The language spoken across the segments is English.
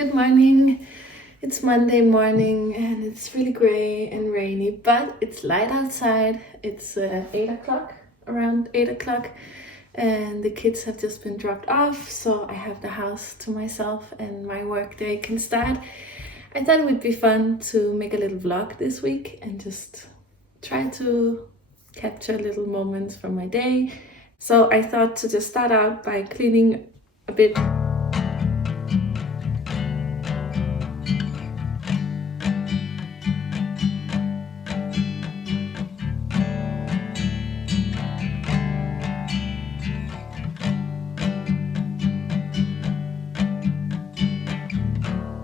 Good morning. It's Monday morning and it's really gray and rainy, but it's light outside. It's 8 o'clock, around 8 o'clock, and the kids have just been dropped off, so I have the house to myself and my work day can start. I thought it would be fun to make a little vlog this week and just try to capture little moments from my day. So I thought to just start out by cleaning a bit.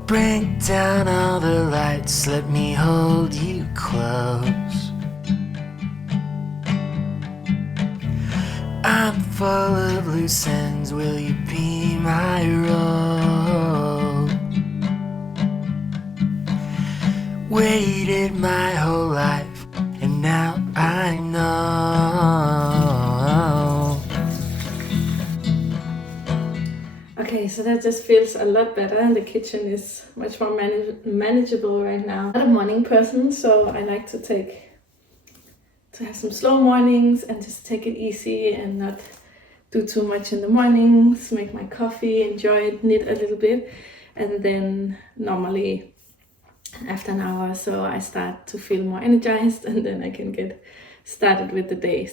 Bring down all the lights, let me hold you close. I'm full of loose ends, will you be my rope? Waited my whole life, and now I know. Okay, so that just feels a lot better and the kitchen is much more manageable right now. I'm not a morning person, so I like to have some slow mornings and just take it easy and not do too much in the mornings, make my coffee, enjoy it, knit a little bit, and then normally after an hour or so I start to feel more energized and then I can get started with the day.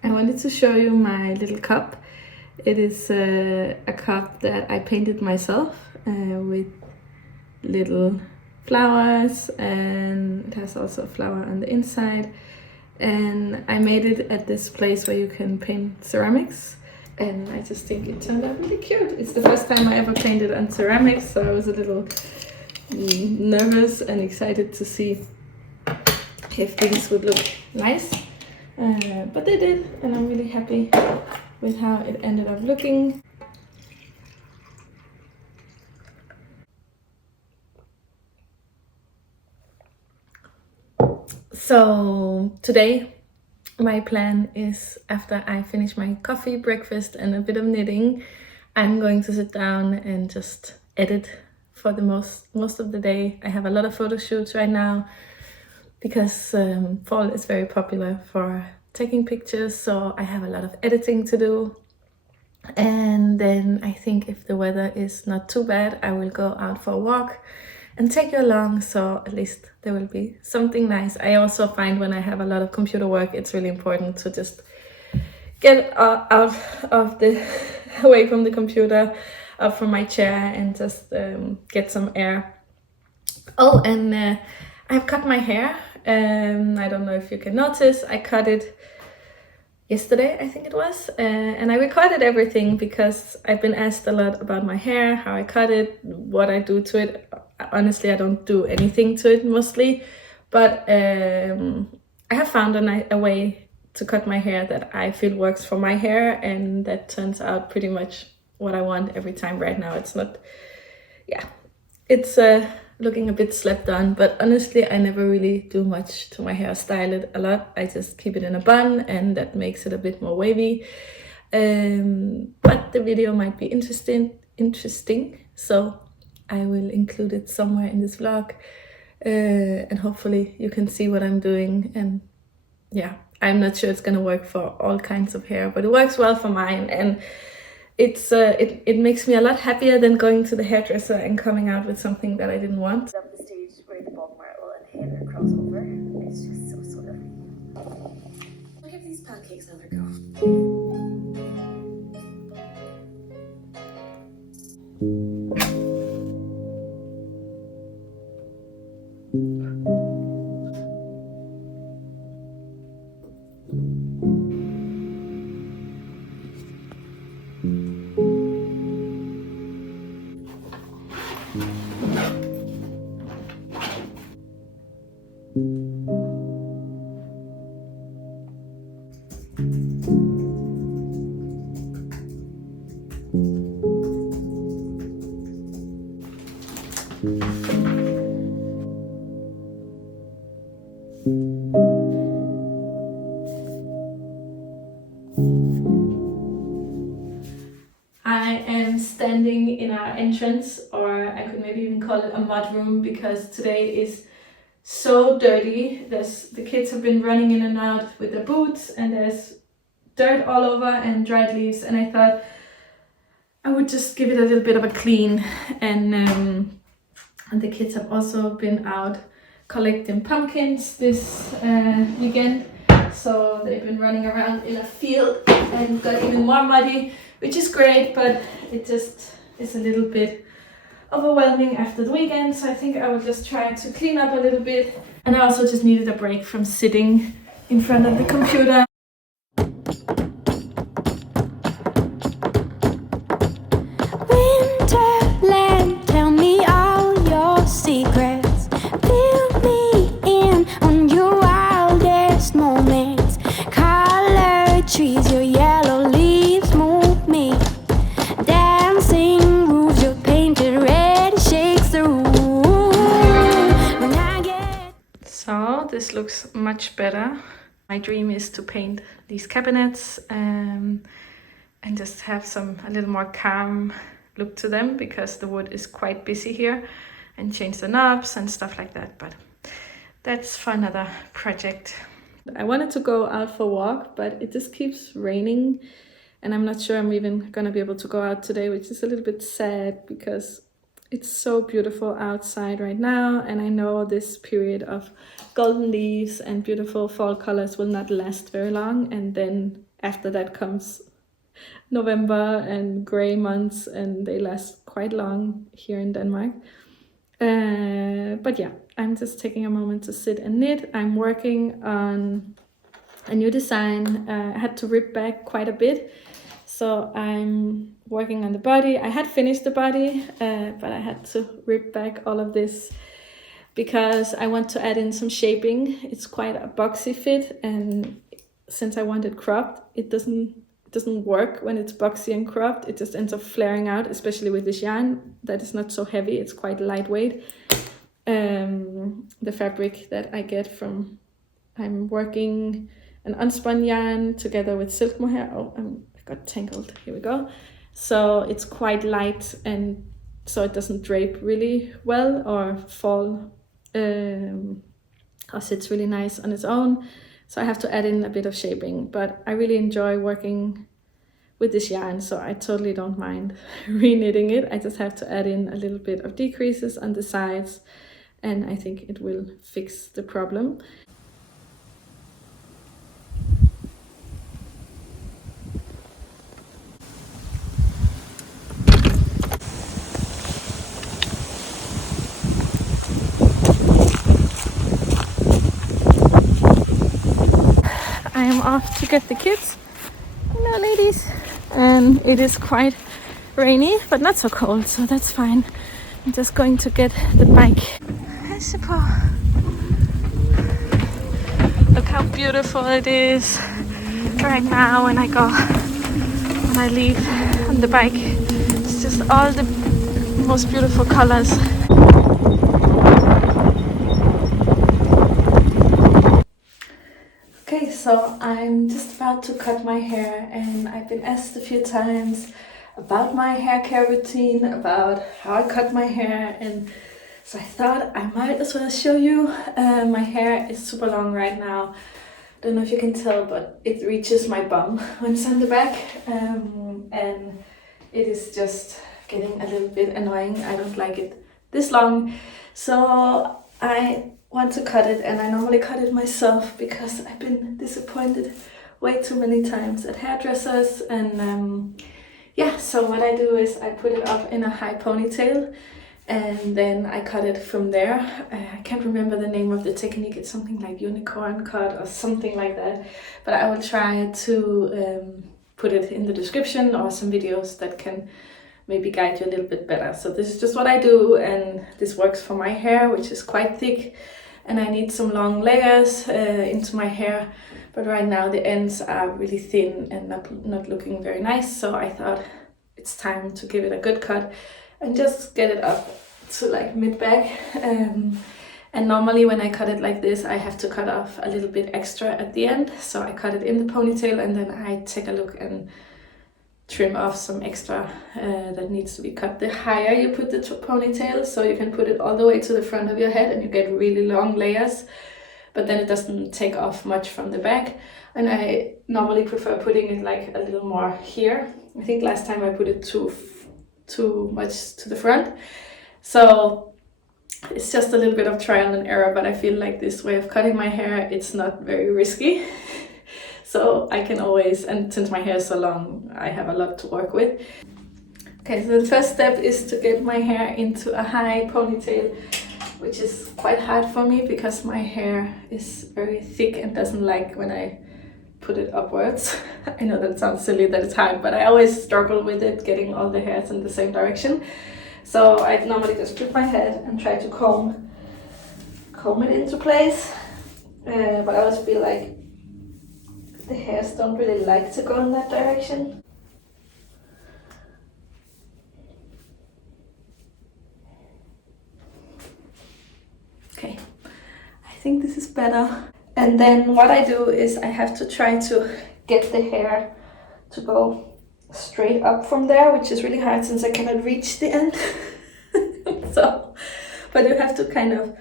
I wanted to show you my little cup. It is a cup that I painted myself with little flowers, and it has also a flower on the inside. And I made it at this place where you can paint ceramics, and I just think it turned out really cute. It's the first time I ever painted on ceramics, so I was a little nervous and excited to see if things would look nice. But they did, and I'm really happy with how it ended up looking. So today my plan is, after I finish my coffee, breakfast and a bit of knitting, I'm going to sit down and just edit for the most of the day. I have a lot of photo shoots right now because fall is very popular for taking pictures, so I have a lot of editing to do. And then I think if the weather is not too bad, I will go out for a walk and take you along, so at least there will be something nice. I also find when I have a lot of computer work, it's really important to just get out of away from the computer, up from my chair, and just get some air. Oh, and I've cut my hair. I don't know if you can notice, I cut it yesterday, I think it was, and I recorded everything because I've been asked a lot about my hair, how I cut it, what I do to it. Honestly, I don't do anything to it mostly, but I have found a way to cut my hair that I feel works for my hair, and that turns out pretty much what I want every time. Right now it's not, yeah, it's looking a bit slept on, but honestly I never really do much to my hair, style it a lot. I just keep it in a bun and that makes it a bit more wavy. But the video might be interesting, so I will include it somewhere in this vlog, and hopefully you can see what I'm doing. And yeah, I'm not sure it's gonna work for all kinds of hair, but it works well for mine, and it makes me a lot happier than going to the hairdresser and coming out with something that I didn't want. Up the stage where the bulk marble and hand it across over. It's just so sort of. I'll give these pancakes another go. I am standing in our entrance, or I could maybe even call it a mud room, because today is so dirty. The kids have been running in and out with their boots, and there's dirt all over and dried leaves, and I thought I would just give it a little bit of a clean. And the kids have also been out collecting pumpkins this weekend, so they've been running around in a field and got even more muddy, which is great, but it just is a little bit overwhelming after the weekend. So I think I will just try to clean up a little bit, and I also just needed a break from sitting in front of the computer. Winterland, tell me all your secrets. Fill me in on your wildest moments. Colored trees, your yellow leaves move me. Dancing roofs, your painted red shakes the room. When I get So this looks much better. My dream is to paint these cabinets and just have a little more calm look to them, because the wood is quite busy here, and change the knobs and stuff like that, but that's for another project. I wanted to go out for a walk, but it just keeps raining, and I'm not sure I'm even gonna be able to go out today, which is a little bit sad because it's so beautiful outside right now, and I know this period of golden leaves and beautiful fall colors will not last very long, and then after that comes November and gray months, and they last quite long here in Denmark. But yeah, I'm just taking a moment to sit and knit. I'm working on a new design. I had to rip back quite a bit, so I'm working on the body. I had finished the body, but I had to rip back all of this because I want to add in some shaping. It's quite a boxy fit, and since I want it cropped, it doesn't work when it's boxy and cropped. It just ends up flaring out, especially with this yarn that is not so heavy. It's quite lightweight. The fabric that I get from, I'm working an unspun yarn together with silk mohair. Oh, I got tangled. Here we go. So it's quite light, and so it doesn't drape really well or fall, or sits really nice on its own. So I have to add in a bit of shaping, but I really enjoy working with this yarn, so I totally don't mind re-knitting it. I just have to add in a little bit of decreases on the sides, and I think it will fix the problem. I am off to get the kids. Hello, ladies. And it is quite rainy, but not so cold, so that's fine. I'm just going to get the bike. I suppose. Look how beautiful it is right now when I leave on the bike. It's just all the most beautiful colors. Okay, so I'm just about to cut my hair, and I've been asked a few times about my hair care routine, about how I cut my hair, and so I thought I might as well show you. My hair is super long right now. Don't know if you can tell, but it reaches my bum when it's on the back, and it is just getting a little bit annoying. I don't like it this long, so I want to cut it, and I normally cut it myself because I've been disappointed way too many times at hairdressers. And yeah, so what I do is I put it up in a high ponytail, and then I cut it from there. I can't remember the name of the technique. It's something like unicorn cut or something like that, but I will try to put it in the description, or some videos that can maybe guide you a little bit better. So this is just what I do, and this works for my hair, which is quite thick, and I need some long layers into my hair, but right now the ends are really thin and not looking very nice, so I thought it's time to give it a good cut and just get it up to like mid-back. And normally when I cut it like this, I have to cut off a little bit extra at the end, so I cut it in the ponytail, and then I take a look and trim off some extra that needs to be cut. The higher you put the ponytail, so you can put it all the way to the front of your head and you get really long layers, but then it doesn't take off much from the back. And I normally prefer putting it like a little more here. I think last time I put it too much to the front. So it's just a little bit of trial and error, but I feel like this way of cutting my hair, it's not very risky. So I can always, and since my hair is so long, I have a lot to work with. Okay, so the first step is to get my hair into a high ponytail, which is quite hard for me because my hair is very thick and doesn't like when I put it upwards. I know that sounds silly that it's hard, but I always struggle with it, getting all the hairs in the same direction. So I normally just flip my head and try to comb it into place. But I always feel like the hairs don't really like to go in that direction. Okay, I think this is better. And then what I do is I have to try to get the hair to go straight up from there, which is really hard since I cannot reach the end. But you have to kind of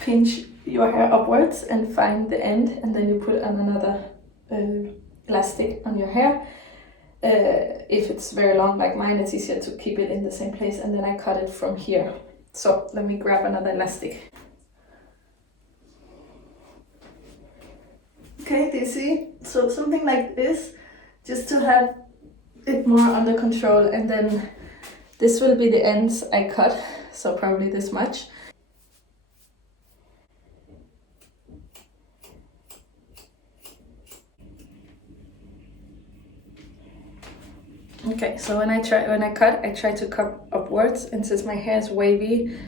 pinch your hair upwards and find the end, and then you put on another elastic on your hair. If it's very long like mine, it's easier to keep it in the same place, and then I cut it from here. So let me grab another elastic. Okay, do you see? So something like this, just to have it more under control, and then this will be the ends I cut, so probably this much. Okay, so when I cut, I try to cut upwards, and since my hair is wavy,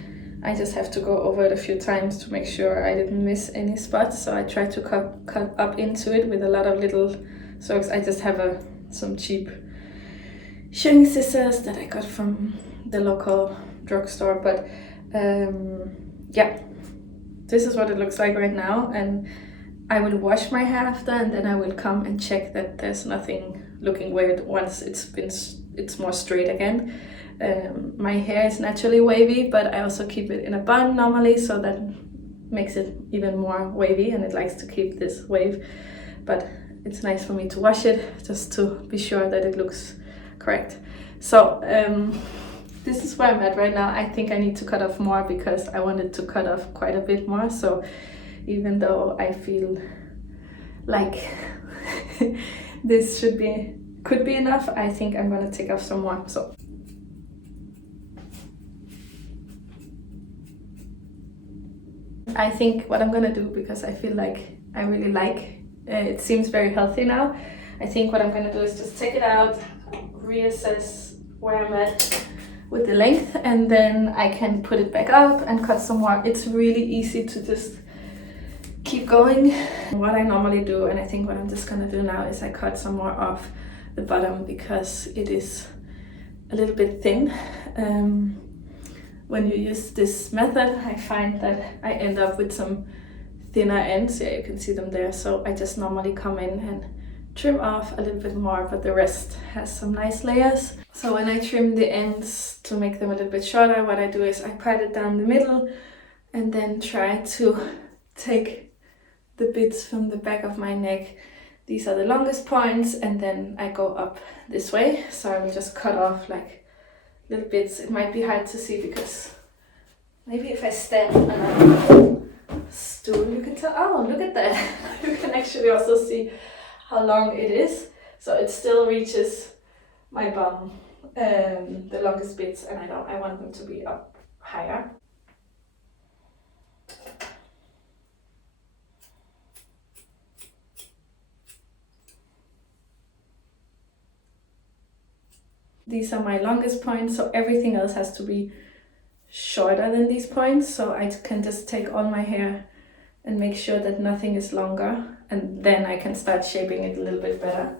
I just have to go over it a few times to make sure I didn't miss any spots. So I try to cut up into it with a lot of little strokes. I just have some cheap shearing scissors that I got from the local drugstore. But yeah, this is what it looks like right now, and I will wash my hair after, and then I will come and check that there's nothing looking weird once it's more straight again. My hair is naturally wavy, but I also keep it in a bun normally, so that makes it even more wavy, and it likes to keep this wave. But it's nice for me to wash it just to be sure that it looks correct. So this is where I'm at right now. I think I need to cut off more because I wanted to cut off quite a bit more. So even though I feel like this could be enough, I think I'm gonna take off some more. So I think what I'm gonna do, because I feel like I really like it, seems very healthy now. I think what I'm gonna do is just take it out, reassess where I'm at with the length, and then I can put it back up and cut some more. It's really easy to just keep going. What I normally do, and I think what I'm just gonna do now, is I cut some more off the bottom because it is a little bit thin. When you use this method, I find that I end up with some thinner ends. Yeah, you can see them there. So I just normally come in and trim off a little bit more, but the rest has some nice layers. So when I trim the ends to make them a little bit shorter, what I do is I pat it down the middle and then try to take the bits from the back of my neck. These are the longest points, and then I go up this way. So I will just cut off like little bits. It might be hard to see because maybe if I stand on a stool, you can tell. Oh, look at that. You can actually also see how long it is. So it still reaches my bum, the longest bits, and I want them to be up higher. These are my longest points, so everything else has to be shorter than these points. So I can just take all my hair and make sure that nothing is longer, and then I can start shaping it a little bit better.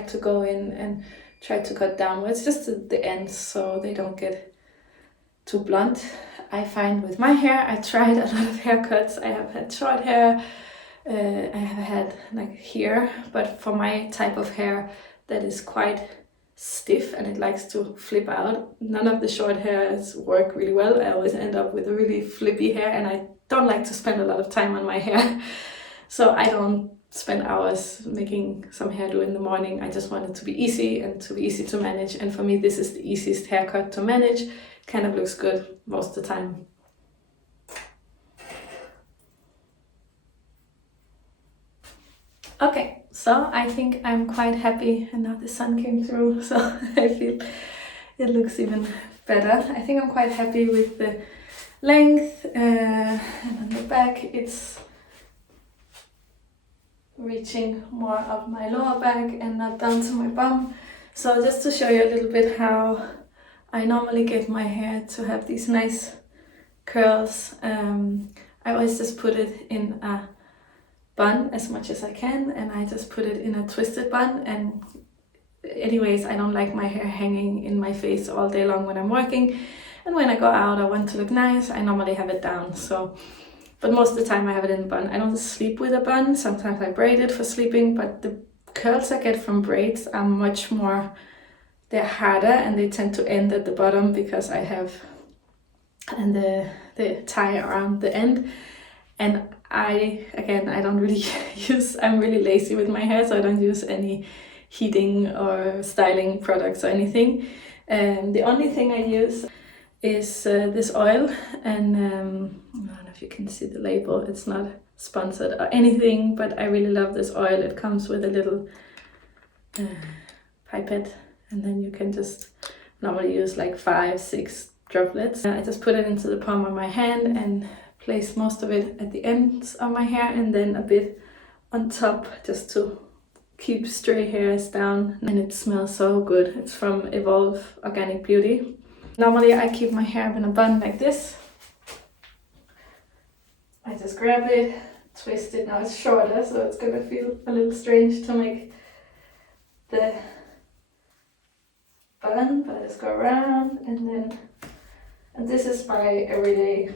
like to go in and try to cut downwards, just at the ends, so they don't get too blunt. I find with my hair, I tried a lot of haircuts. I have had short hair, I have had like here, but for my type of hair that is quite stiff and it likes to flip out, none of the short hairs work really well. I always end up with a really flippy hair, and I don't like to spend a lot of time on my hair. So I don't spend hours making some hairdo in the morning. I just want it to be easy and to be easy to manage. And for me, this is the easiest haircut to manage. Kind of looks good most of the time. Okay, so I think I'm quite happy, and now the sun came through, so I feel it looks even better. I think I'm quite happy with the length, and on the back it's reaching more up my lower back and not down to my bum. So just to show you a little bit how I normally get my hair to have these nice curls, I always just put it in a bun as much as I can, and I just put it in a twisted bun. And anyways, I don't like my hair hanging in my face all day long when I'm working, and when I go out I want to look nice, I normally have it down. So, but most of the time I have it in a bun. I don't sleep with a bun, sometimes I braid it for sleeping, but the curls I get from braids are much more, they're harder, and they tend to end at the bottom because I have and the tie around the end. And I don't really I'm really lazy with my hair, so I don't use any heating or styling products or anything. The only thing I use is this oil, and I don't know if you can see the label, it's not sponsored or anything, but I really love this oil. It comes with a little pipette, and then you can just normally use like 5-6 droplets. I just put it into the palm of my hand and place most of it at the ends of my hair, and then a bit on top just to keep stray hairs down. And it smells so good. It's from Evolve Organic Beauty. Normally I keep my hair in a bun like this. I just grab it, twist it. Now it's shorter, so it's gonna feel a little strange to make the bun, but I just go around, and this is my everyday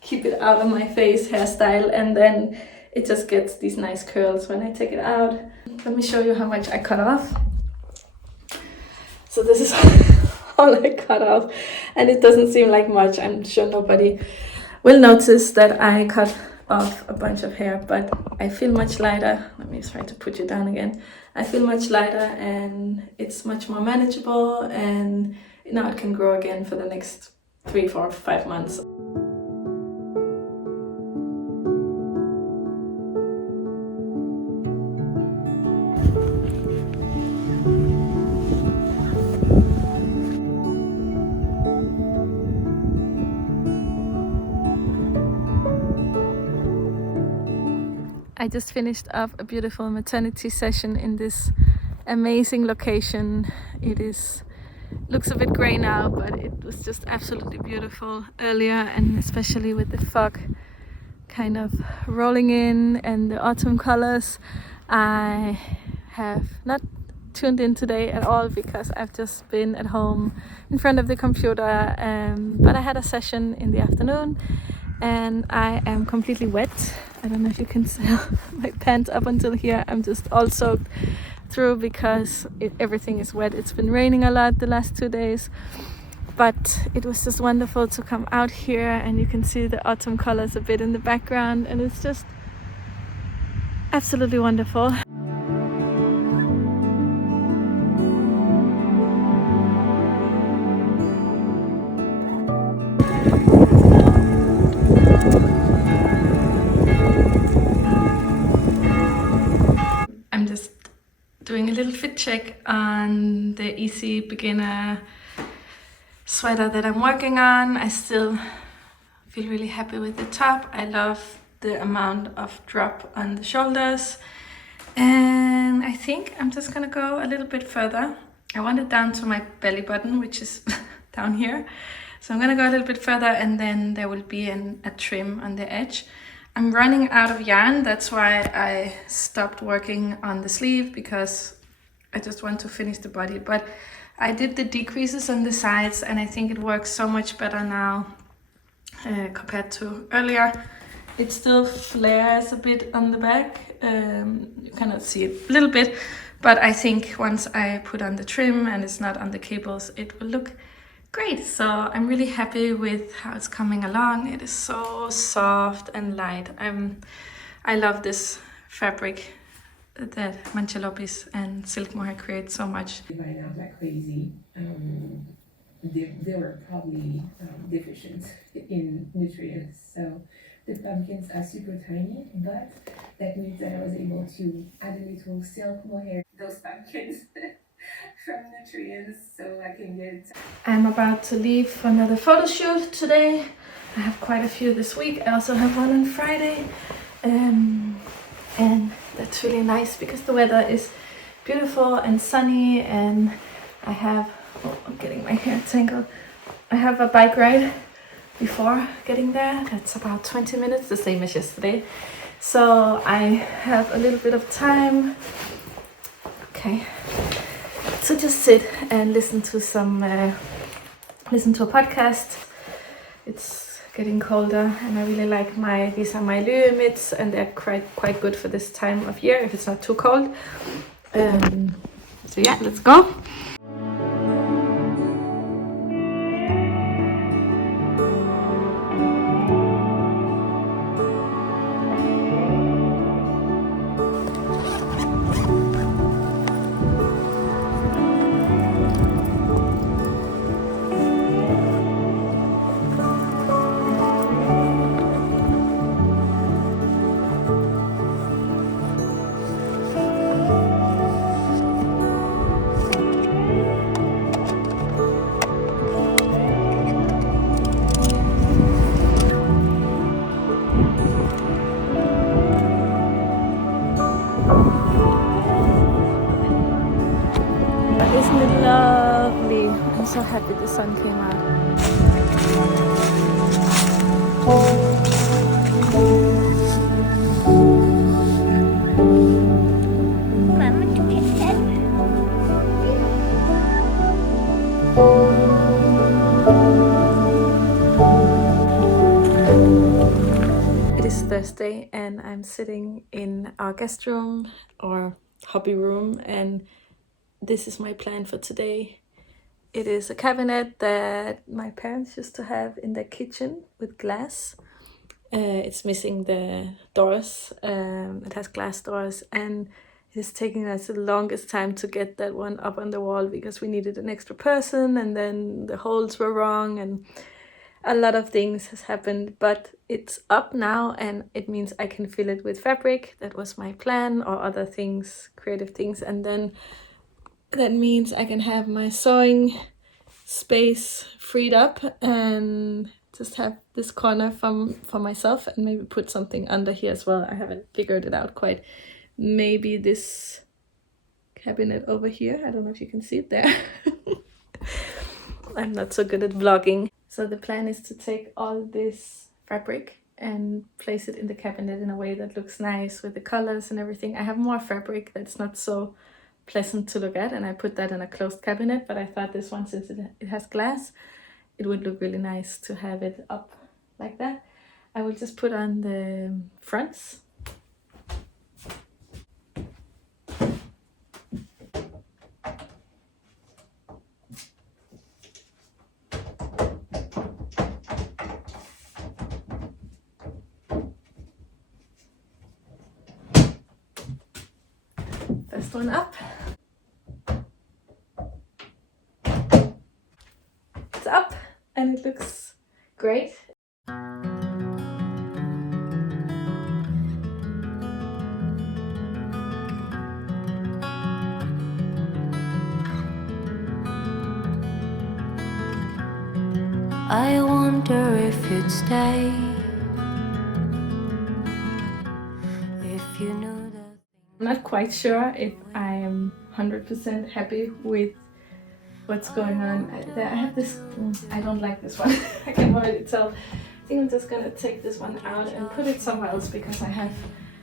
keep it out of my face hairstyle, and then it just gets these nice curls when I take it out. Let me show you how much I cut off. So this is all I cut off, and it doesn't seem like much. I'm sure nobody will notice that I cut off a bunch of hair, but I feel much lighter. Let me try to put you down again. I feel much lighter, and it's much more manageable, and now it can grow again for the next 3, 4, 5 months. I just finished up a beautiful maternity session in this amazing location. Looks a bit grey now, but it was just absolutely beautiful earlier, and especially with the fog kind of rolling in and the autumn colors. I have not tuned in today at all because I've just been at home in front of the computer, but I had a session in the afternoon and I am completely wet. I don't know if you can see my pants up until here. I'm just all soaked through because everything is wet. It's been raining a lot the last 2 days, but it was just wonderful to come out here, and you can see the autumn colors a bit in the background, and it's just absolutely wonderful. I'm just doing a little fit check on the easy beginner sweater that I'm working on. I still feel really happy with the top. I love the amount of drop on the shoulders, and I think I'm just gonna go a little bit further. I want it down to my belly button, which is down here, so I'm gonna go a little bit further, and then there will be a trim on the edge. I'm running out of yarn, that's why I stopped working on the sleeve, because I just want to finish the body. But I did the decreases on the sides, and I think it works so much better now compared to earlier. It still flares a bit on the back. You cannot see it a little bit, but I think once I put on the trim and it's not on the cables, it will look great. So I'm really happy with how it's coming along. It is so soft and light. I love this fabric that Manchalopis and silk mohair create so much. Buying out like crazy. They were probably deficient in nutrients. So the pumpkins are super tiny, but that means that I was able to add a little silk mohair, those pumpkins from nutrients, so I can get. I'm about to leave for another photo shoot today. I have quite a few this week. I also have one on Friday. And that's really nice because the weather is beautiful and sunny, and I have, I'm getting my hair tangled. I have a bike ride before getting there. That's about 20 minutes, the same as yesterday. So I have a little bit of time, okay, to just sit and listen to a podcast. It's getting colder, and I really like these are my Lue mitts, and they're quite good for this time of year if it's not too cold. So yeah, let's go. Isn't it lovely? I'm so happy the sun came out. It is Thursday, and I'm sitting in our guest room or hobby room, and this is my plan for today. It is a cabinet that my parents used to have in their kitchen with glass. It's missing the doors. It has glass doors, and it is taking us the longest time to get that one up on the wall because we needed an extra person, and then the holes were wrong, and a lot of things has happened, but it's up now, and it means I can fill it with fabric. That was my plan, or other things, creative things, and then that means I can have my sewing space freed up and just have this corner for myself, and maybe put something under here as well. I haven't figured it out quite. Maybe this cabinet over here. I don't know if you can see it there. I'm not so good at vlogging. So the plan is to take all this fabric and place it in the cabinet in a way that looks nice with the colors and everything. I have more fabric that's not so pleasant to look at, and I put that in a closed cabinet, but I thought this one, since it has glass, it would look really nice to have it up like that. I will just put on the fronts. First one up. It's up, and it looks great. I wonder if you'd stay, if you knew that. I'm not quite sure if I am 100% happy with what's going on. I have this, I don't like this one. I can already tell. I think I'm just gonna take this one out and put it somewhere else because I have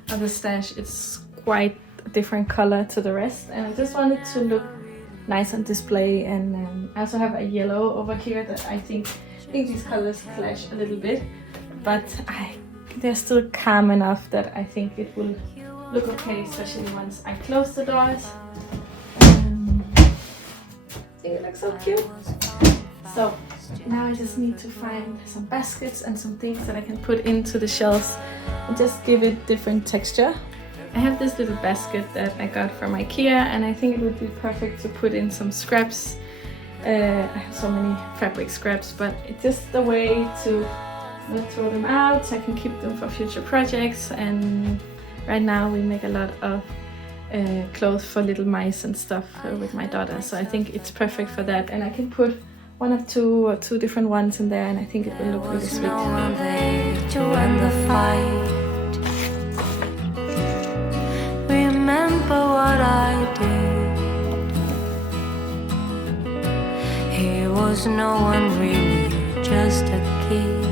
other stash. It's quite different color to the rest, and I just wanted to look nice on display. And I also have a yellow over here that I think these colors clash a little bit, but they're still calm enough that I think it will look okay, especially once I close the doors. I think it looks so cute. So now I just need to find some baskets and some things that I can put into the shelves and just give it different texture. I have this little basket that I got from IKEA, and I think it would be perfect to put in some scraps. I have so many fabric scraps, but it's just a way to not throw them out, so I can keep them for future projects. And right now we make a lot of clothes for little mice and stuff with my daughter, so I think it's perfect for that. And I can put one of two or two different ones in there, and I think it will look really sweet. No one there to end the fight. Remember what I did. Here was no one really, just a kid.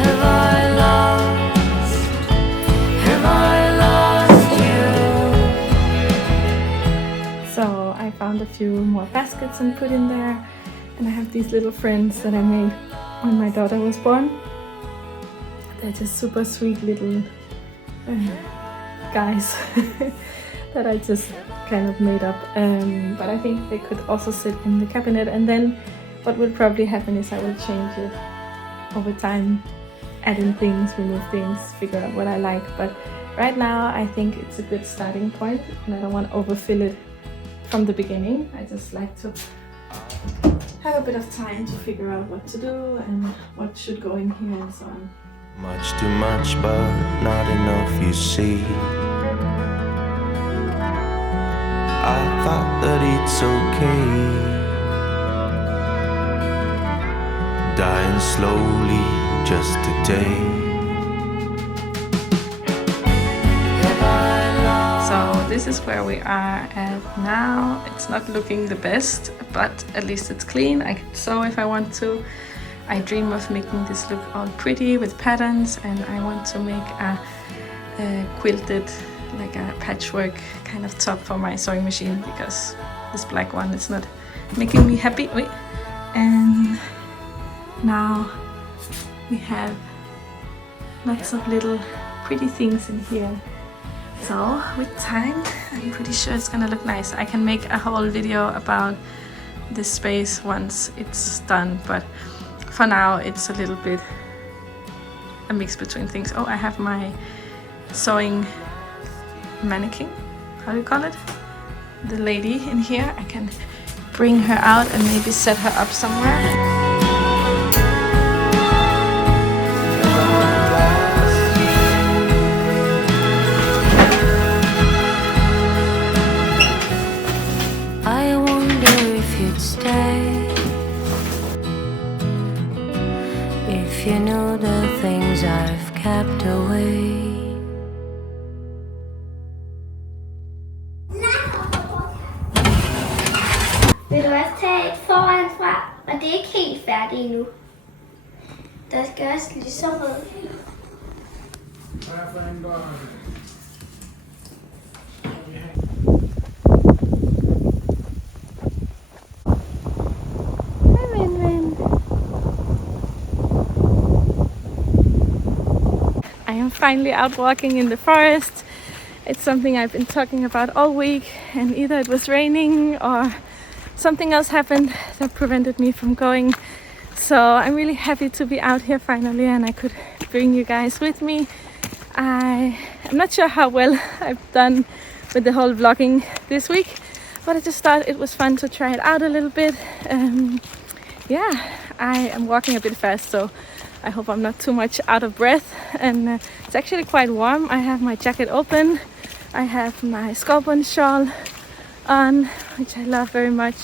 Have I lost? Have I lost you? So I found a few more baskets and put in there, and I have these little friends that I made when my daughter was born. They're just super sweet little guys that I just kind of made up, but I think they could also sit in the cabinet. And then what will probably happen is I will change it over time, add in things, remove things, figure out what I like. But right now I think it's a good starting point, and I don't want to overfill it from the beginning. I just like to have a bit of time to figure out what to do and what should go in here and so on. Much too much, but not enough, you see. I thought that it's okay, dying slowly just today. So this is where we are at now. It's not looking the best, but at least it's clean. I can sew if I want to. I dream of making this look all pretty with patterns, and I want to make a quilted, like a patchwork kind of top for my sewing machine, because this black one is not making me happy. Wait. And now we have lots of little pretty things in here. So with time, I'm pretty sure it's gonna look nice. I can make a whole video about this space once it's done, but for now it's a little bit a mix between things. Oh, I have my sewing mannequin, how do you call it? The lady in here. I can bring her out and maybe set her up somewhere. I wonder if you'd stay, if you know the things I've kept away. Vil du også tage et foran fra, og det er ikke helt færdigt endnu. Der skal også lige så rød. I am finally out walking in the forest. It's something I've been talking about all week, and either it was raining or something else happened that prevented me from going. So I'm really happy to be out here finally, and I could bring you guys with me. I'm not sure how well I've done with the whole vlogging this week, but I just thought it was fun to try it out a little bit. Yeah, I am walking a bit fast, so I hope I'm not too much out of breath. And it's actually quite warm. I have my jacket open. I have my sculpin shawl on, which I love very much.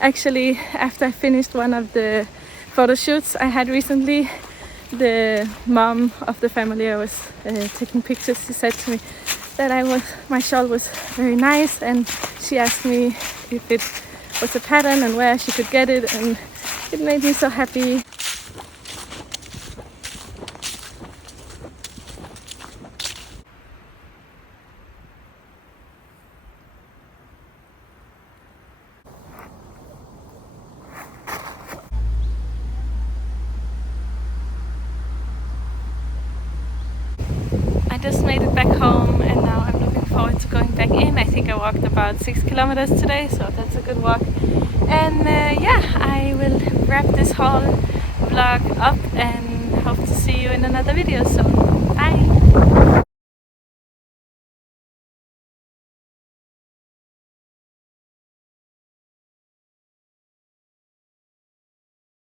Actually, after I finished one of the photo shoots I had recently, the mom of the family I was taking pictures, she said to me that my shawl was very nice, and she asked me if it was a pattern and where she could get it, and it made me so happy. just made it back home and now I'm looking forward to going back in. I think I walked about 6 kilometers today, so that's a good walk. And yeah, I will wrap this whole vlog up and hope to see you in another video soon. Bye!